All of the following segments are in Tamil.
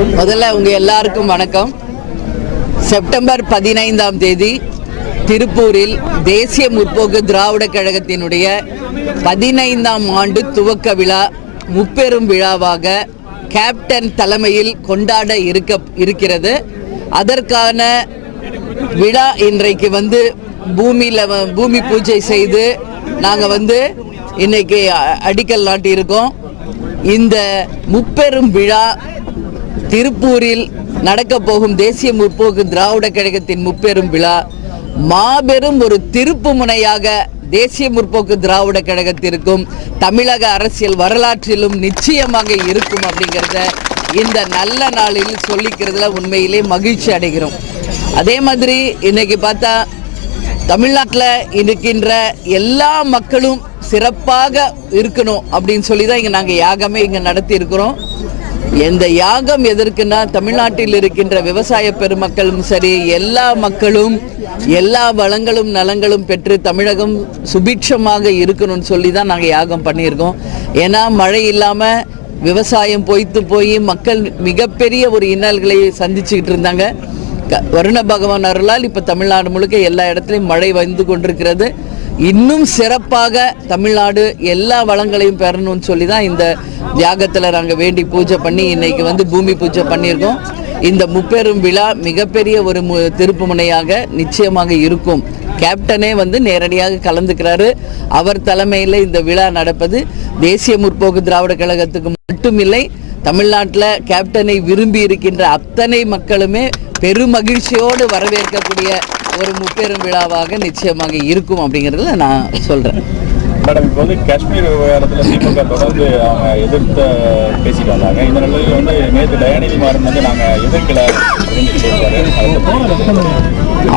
முதல்ல உங்க எல்லாருக்கும் வணக்கம். செப்டம்பர் 15ஆம் தேதி திருப்பூரில் தேசிய முற்போக்கு திராவிட கழகத்தினுடைய 15ஆம் ஆண்டு துவக்க விழா முப்பெரும் விழாவாக கேப்டன் தலைமையில் கொண்டாட இருக்கிறது. அதற்கான விழா இன்றைக்கு பூமி பூஜை செய்து நாங்கள் இன்னைக்கு அடிக்கல் நாட்டியிருக்கோம். இந்த முப்பெரும் விழா திருப்பூரில் நடக்க போகும் தேசிய முற்போக்கு திராவிட கழகத்தின் முப்பெரும் விழா மாபெரும் ஒரு திருப்பு முனையாக தேசிய முற்போக்கு திராவிட கழகத்திற்கும் தமிழக அரசியல் வரலாற்றிலும் நிச்சயமாக இருக்கும் அப்படிங்கிறத இந்த நல்ல நாளில் சொல்லிக்கிறதுல உண்மையிலே மகிழ்ச்சி அடைகிறோம். அதே மாதிரி இன்னைக்கு பார்த்தா தமிழ்நாட்டில் இருக்கின்ற எல்லா மக்களும் சிறப்பாக இருக்கணும் அப்படின்னு சொல்லி தான் நாங்கள் யாகமே இங்கே நடத்தி இருக்கிறோம். இந்த யாகம் எதற்குன்னா தமிழ்நாட்டில் இருக்கின்ற விவசாய பெருமக்களும் சரி, எல்லா மக்களும் எல்லா வளங்களும் நலங்களும் பெற்று தமிழகம் சுபிட்சமாக இருக்கணும்னு சொல்லி தான் நாங்கள் யாகம் பண்ணியிருக்கோம். ஏன்னா மழை இல்லாமல் விவசாயம் பொய்த்து போய் மக்கள் மிகப்பெரிய ஒரு இன்னல்களை சந்திச்சுக்கிட்டு இருந்தாங்க. வருண பகவான் அருளால் இப்போ தமிழ்நாடு முழுக்க எல்லா இடத்துலையும் மழை வந்து கொண்டிருக்கிறது. இன்னும் சிறப்பாக தமிழ்நாடு எல்லா வளங்களையும் பெறணும்னு சொல்லி தான் இந்த தியாகத்தில் நாங்கள் வேண்டி பூஜை பண்ணி இன்னைக்கு பூமி பூஜை பண்ணியிருக்கோம். இந்த முப்பெரும் விழா மிகப்பெரிய ஒரு திருப்பு முனையாக நிச்சயமாக இருக்கும். கேப்டனே நேரடியாக கலந்துக்கிறாரு. அவர் தலைமையில் இந்த விழா நடப்பது தேசிய முற்போக்கு திராவிட கழகத்துக்கு மட்டுமில்லை, தமிழ்நாட்டில் கேப்டனை விரும்பி இருக்கின்ற அத்தனை மக்களுமே பெருமகிழ்ச்சியோடு வரவேற்கக்கூடிய ஒரு முப்பெரும் விழாவாக நிச்சயமாக இருக்கும் அப்படிங்கிறதுல நான் சொல்கிறேன். மேடம், இப்போ காஷ்மீர் விவகாரத்தில் திமுக தொடர்ந்து அவங்க எதிர்த்து பேசிட்டு வந்தாங்க. இந்த நிலையில் நேற்று தயாநிதி மாறன் நாங்கள் எதிர்க்கல அப்படின்னு சொல்லியிருக்காரு.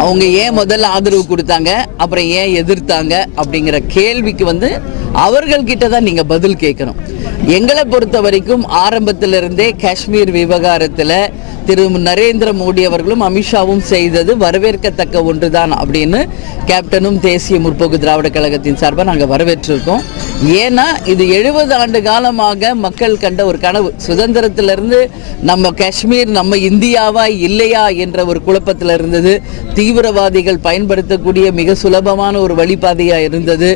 அவங்க ஏன் முதல்ல ஆதரவு கொடுத்தாங்க, அப்புறம் ஏன் எதிர்த்தாங்க அப்படிங்கிற கேள்விக்கு அவர்கள்கிட்ட தான் நீங்கள் பதில் கேட்கணும். எங்களை பொறுத்த வரைக்கும் ஆரம்பத்திலிருந்தே காஷ்மீர் விவகாரத்தில் திரு நரேந்திர மோடி அவர்களும் அமித்ஷாவும் செய்தது வரவேற்கத்தக்க ஒன்றுதான் அப்படின்னு கேப்டனும் தேசிய முற்போக்கு திராவிட கழகத்தின் சார்பாக நாங்கள் வரவேற்றிருக்கோம். ஏன்னா இது 70 ஆண்டு காலமாக மக்கள் கண்ட ஒரு கனவு. சுதந்திரத்திலிருந்து நம்ம காஷ்மீர் நம்ம இந்தியாவா இல்லையா என்ற ஒரு குழப்பத்தில் இருந்தது. தீவிரவாதிகள் பயன்படுத்தக்கூடிய மிக சுலபமான ஒரு வழிபாதையாக இருந்தது.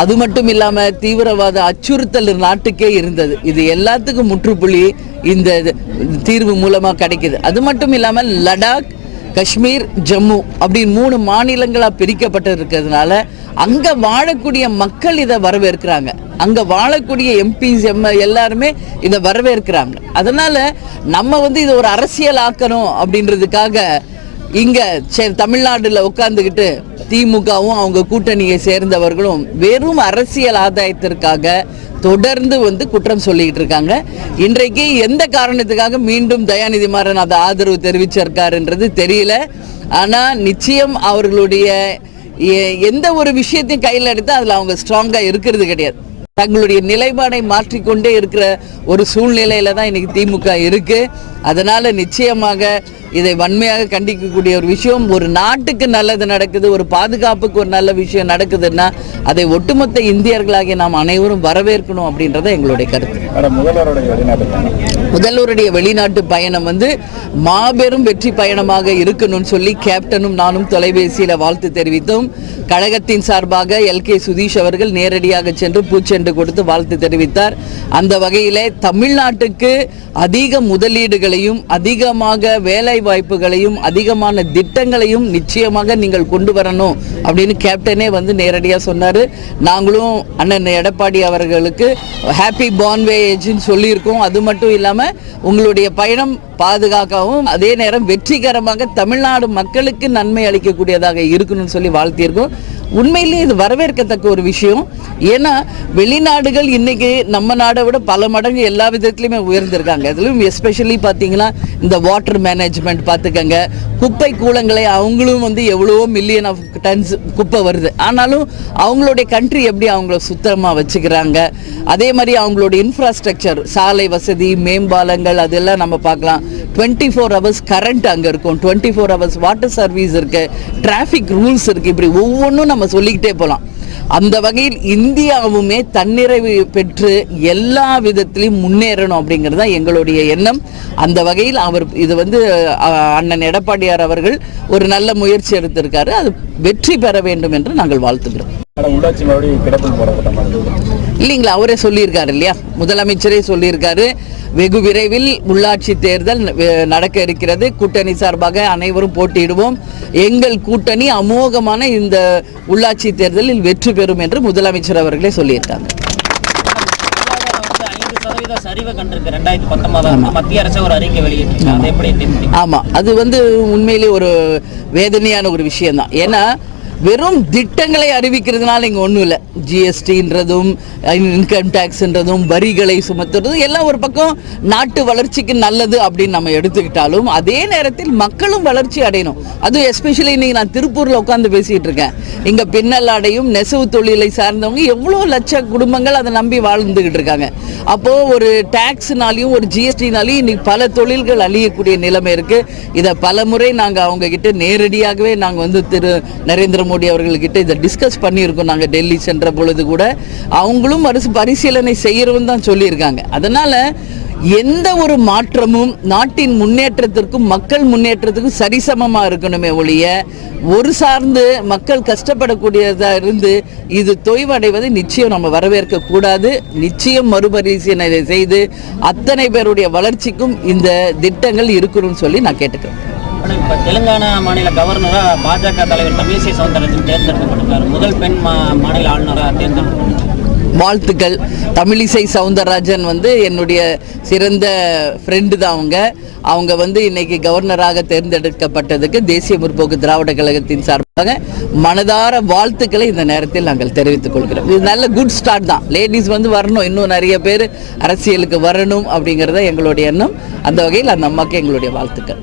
அது மட்டும் இல்லாமல் தீவிரவாத அச்சுறுத்தல் நாட்டுக்கே இருந்தது. இது எல்லாத்துக்கும் முற்றுப்புள்ளி இந்த தீர்வு மூலமாக கிடைக்குது. அது மட்டும் இல்லாமல் லடாக், காஷ்மீர், ஜம்மு அப்படின்னு 3 மாநிலங்களாக பிரிக்கப்பட்டு இருக்கிறதுனால அங்கே வாழக்கூடிய மக்கள் இதை வரவேற்கிறாங்க. அங்கே வாழக்கூடிய எம்பிஸ் எல்லாருமே இதை வரவேற்கிறாங்க. அதனால நம்ம இதை ஒரு அரசியல் ஆக்கணும் அப்படின்றதுக்காக இங்கே தமிழ்நாட்டில் உட்காந்துக்கிட்டு திமுகவும் அவங்க கூட்டணியை சேர்ந்தவர்களும் வெறும் அரசியல் ஆதாயத்திற்காக தொடர்ந்து குற்றம் சொல்லிக்கிட்டு இருக்காங்க. இன்றைக்கு எந்த காரணத்துக்காக மீண்டும் தயாநிதி மாறன் அதை ஆதரவு தெரிவிச்சிருக்காருன்றது தெரியல. ஆனால் நிச்சயம் அவர்களுடைய எந்த ஒரு விஷயத்தையும் கையில் எடுத்து அதில் அவங்க ஸ்ட்ராங்காக இருக்கிறது கிடையாது. தங்களுடைய நிலைப்பாடை மாற்றிக்கொண்டே இருக்கிற ஒரு சூழ்நிலையில தான் இன்னைக்கு திமுக இருக்கு. அதனால நிச்சயமாக இதை வன்மையாக கண்டிக்கக்கூடிய ஒரு விஷயம். ஒரு நாட்டுக்கு நல்லது நடக்குது, ஒரு பாதுகாப்புக்கு ஒரு நல்ல விஷயம் நடக்குதுன்னா அதை ஒட்டுமொத்த இந்தியர்களாகிய நாம் அனைவரும் வரவேற்கணும் அப்படின்றத எங்களுடைய கருத்து. முதல்வருடைய வெளிநாட்டு பயணம் மாபெரும் வெற்றி பயணமாக இருக்கணும்னு சொல்லி கேப்டனும் நானும் தொலைபேசியில் வாழ்த்து தெரிவித்தோம். கழகத்தின் சார்பாக LK சுதீஷ் அவர்கள் நேரடியாக சென்று பூச்செண்டு கொடுத்து வாழ்த்து தெரிவித்தார். அந்த வகையிலே தமிழ்நாட்டுக்கு அதிக முதலீடுகளையும் அதிகமாக வேலை வாய்ப்புகளையும் அதிகமான திட்டங்களையும் நிச்சயமாக நீங்கள் கொண்டு வரணும் அப்படின்னு கேப்டனே நேரடியாக சொன்னார். நாங்களும் அண்ணன் எடப்பாடி அவர்களுக்கு ஹாப்பி பார்ன்வேஜ்னு சொல்லியிருக்கோம். அது மட்டும் இல்லாமல் உங்களுடைய பயணம் பாதுகாக்கவும் அதே நேரம் வெற்றிகரமாக தமிழ்நாடு மக்களுக்கு நன்மை அளிக்கக்கூடியதாக இருக்கணும்னு சொல்லி வாழ்த்தியிருக்கோம். உண்மையிலே இது வரவேற்கத்தக்க ஒரு விஷயம். ஏன்னா வெளிநாடுகள் இன்னைக்கு நம்ம நாடை விட பல மடங்கு எல்லா விதத்துலையுமே உயர்ந்திருக்காங்க. இதுலையும் எஸ்பெஷலி பார்த்தீங்கன்னா இந்த வாட்டர் மேனேஜ்மெண்ட் பார்த்துக்கங்க, குப்பை கூலங்களை அவங்களும் எவ்வளவோ மில்லியன் ஆஃப் டன்ஸ் குப்பை வருது. ஆனாலும் அவங்களுடைய கண்ட்ரி எப்படி அவங்கள சுத்தமாக வச்சுக்கிறாங்க. அதே மாதிரி அவங்களோட இன்ஃப்ராஸ்ட்ரக்சர், சாலை வசதி, மேம்பாலங்கள் அதெல்லாம் நம்ம பார்க்கலாம். 24 hours கரண்ட் அங்கே இருக்கும், 24 hours வாட்டர் சர்வீஸ் இருக்குது, டிராஃபிக் ரூல்ஸ் இருக்குது. இப்படி ஒவ்வொன்றும் நம்ம சொல்லிக்கிட்டே போகலாம். அந்த வகையில் இந்தியாவுமே தன்னிறைவு பெற்று எல்லா விதத்திலையும் முன்னேறணும் அப்படிங்கிறது தான் எங்களுடைய எண்ணம். அந்த வகையில் அவர் இது அண்ணன் எடப்பாடியார் அவர்கள் ஒரு நல்ல முயற்சி எடுத்திருக்காரு. அது வெற்றி பெற வேண்டும் என்று நாங்கள் வாழ்த்துகிறோம். இல்லைங்களா, அவரே சொல்லியிருக்காரு இல்லையா, முதலமைச்சரே சொல்லியிருக்காரு, வெகு விரைவில் உள்ளாட்சி தேர்தல் நடக்க இருக்கிறது, கூட்டணி சார்பாக அனைவரும் போட்டியிடுவோம், எங்கள் கூட்டணி அமோகமான இந்த உள்ளாட்சி தேர்தலில் வெற்றி பெறும் என்று முதலமைச்சர் அவர்களே சொல்லியிருக்காங்க. ஆமா, அது உண்மையிலே ஒரு வேதனையான ஒரு விஷயம் தான். ஏன்னா வெறும் திட்டங்களை அறிவிக்கிறதுனால இங்கே ஒன்றும் இல்லை. ஜிஎஸ்டின்றதும் இன்கம் டேக்ஸ்ன்றதும் வரிகளை சுமத்துறதும் எல்லாம் ஒரு பக்கம் நாட்டு வளர்ச்சிக்கு நல்லது அப்படின்னு நம்ம எடுத்துக்கிட்டாலும் அதே நேரத்தில் மக்களும் வளர்ச்சி அடையணும். அதுவும் எஸ்பெஷலி இன்னைக்கு நான் திருப்பூரில் உட்காந்து பேசிகிட்டு இருக்கேன். இங்கே பின்னல் அடையும் நெசவு தொழிலை சார்ந்தவங்க எவ்வளோ லட்ச குடும்பங்கள் அதை நம்பி வாழ்ந்துக்கிட்டு இருக்காங்க. அப்போது ஒரு டேக்ஸ்னாலையும் ஒரு ஜிஎஸ்டினாலையும் இன்னைக்கு பல தொழில்கள் அழியக்கூடிய நிலைமை இருக்குது. இதை பல முறை நாங்கள் அவங்கக்கிட்ட நேரடியாகவே நாங்கள் திரு நரேந்திர மோடி அவர்கள்கிட்ட இதை டிஸ்கஸ் பண்ணியிருக்கோம். நாங்கள் டெல்லி சென்ற பொழுது கூட அவங்களும் பரிசீலனை செய்யறோம் தான் சொல்லியிருக்காங்க. அதனால எந்த ஒரு மாற்றமும் நாட்டின் முன்னேற்றத்திற்கும் மக்கள் முன்னேற்றத்துக்கும் சரிசமமா இருக்கணுமே ஒழிய ஒரு சார்ந்து மக்கள் கஷ்டப்படக்கூடியதா இருந்து இது தொய்வடைவதை நிச்சயம் நம்ம வரவேற்க கூடாது. நிச்சயம் மறுபரிசீலனை செய்து அத்தனை பேருடைய வளர்ச்சிக்கும் இந்த திட்டங்கள் இருக்கணும்னு சொல்லி நான் கேட்டுக்கிறேன். இப்போ தெலுங்கானா மாநில கவர்னராக பாஜக தலைவர் தமிழிசை சவுந்தரராஜன் தேர்ந்தெடுக்கப்பட்டிருக்காரு. முதல் பெண் மாநில ஆளுநராக தேர்ந்தெடுக்கப்பட்டிருக்காரு. வாழ்த்துக்கள். தமிழிசை சவுந்தரராஜன் என்னுடைய சிறந்த ஃப்ரெண்டு தான். அவங்க இன்னைக்கு கவர்னராக தேர்ந்தெடுக்கப்பட்டதுக்கு தேசிய முற்போக்கு திராவிட கழகத்தின் சார்பாக மனதார வாழ்த்துக்களை இந்த நேரத்தில் நாங்கள் தெரிவித்துக் கொள்கிறோம். இது நல்ல குட் ஸ்டார்ட் தான். லேடிஸ் வரணும், இன்னும் நிறைய பேர் அரசியலுக்கு வரணும் அப்படிங்கிறத எங்களுடைய எண்ணம். அந்த வகையில் அந்த அம்மாவுக்கு எங்களுடைய வாழ்த்துக்கள்.